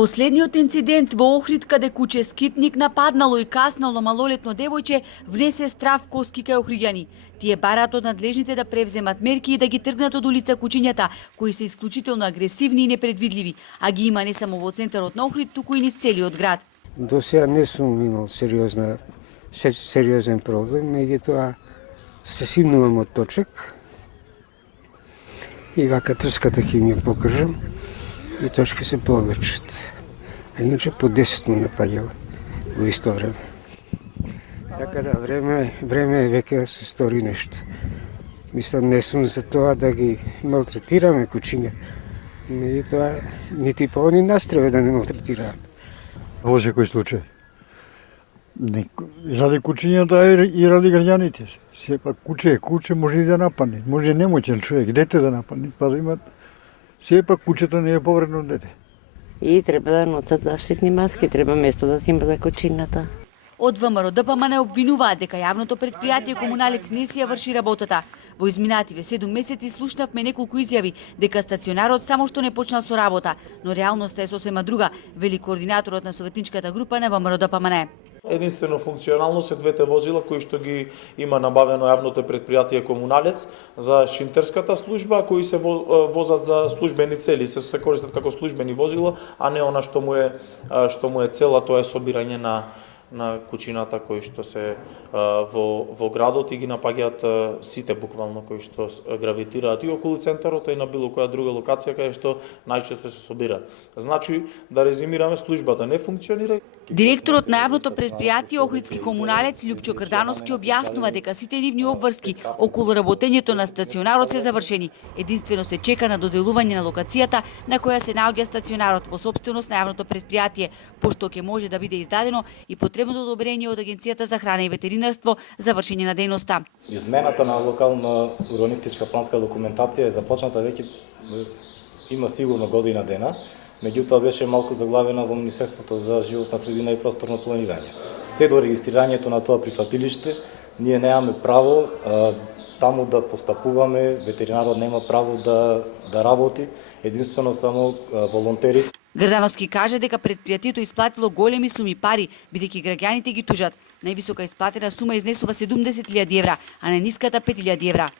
Последниот инцидент во Охрид, каде куче скитник нападнало и каснало малолетно девојче, внесе страв коски кај охриѓани. Тие бараат од надлежните да превземат мерки и да ги тргнат од улица кучињата, кои се исклучително агресивни и непредвидливи, а ги има не само во центарот на Охрид, туку и низ целиот град. До сега не сум имал сериозен проблем, меѓутоа се симнувам од точек и вака трската ќе ми ја покажам и точки се повлечат. А иначе по 10 му напаѓал во исто време. Така да, време е веќе да се стори нешто. Мислам, не сум за тоа да ги малтретираме кучиња, меѓутоа нити по они нас треба да не малтретираат. Во секој случај. Ради кучињата и ради граѓаните. Сепак куче е куче, може и да нападне. Може немоćен човек, дете да нападне, па да имат. Сепак кучето не е повредно од дете. И треба да носат заштитни маски, треба место да си има за кучињата. Од ВМРО ДПМН обвинуваат дека јавното предпријатие Комуналец не си ја врши работата. Во изминативе 7 месеци слушнавме неколку изјави дека стационарот само што не почнал со работа, но реалноста е сосема друга, вели координаторот на советничката група на ВМРО ДПМН. Единствено функционално се двете возила кои што ги има набавено јавното предпријатие Комуналец за шинтерската служба, кои се возат за службени цели, се користат како службени возила, а не она што му е цела, тоа е собирање на кучината кои што се во градот и ги напаѓаат сите буквално кои што гравитираат и околу центарот и на било која друга локација каде што најчесто се собираат. Значи, да резимираме, службата не функционира. Директорот на јавното предпријатие Охридски Комуналец Лјупчо Крдановски објаснува дека сите нивни обврски околу работењето на стационарот се завршени. Единствено се чека на доделување на локацијата на која се наоѓа стационарот во сопственост на јавното предпријатие, пошто ќе може да биде издадено и потребното одобрение од Агенцијата за храна и ветеринарство за вршење на дејноста. Измената на локална урбанистичка планска документација е започната веќе има сигурно година дена. Меѓутоа беше малку заглавена во Министерството за животна средина и просторно планирање. Се до регистрирањето на тоа прифатилиште, ние немаме право таму да постапуваме, ветеринарот нема право да работи, единствено само волонтери. Грдановски каже дека предпријатието исплатило големи суми пари, бидејќи граѓаните ги тужат. Највисока исплатена сума изнесува 70.000 евра, а најниската 5.000 евра.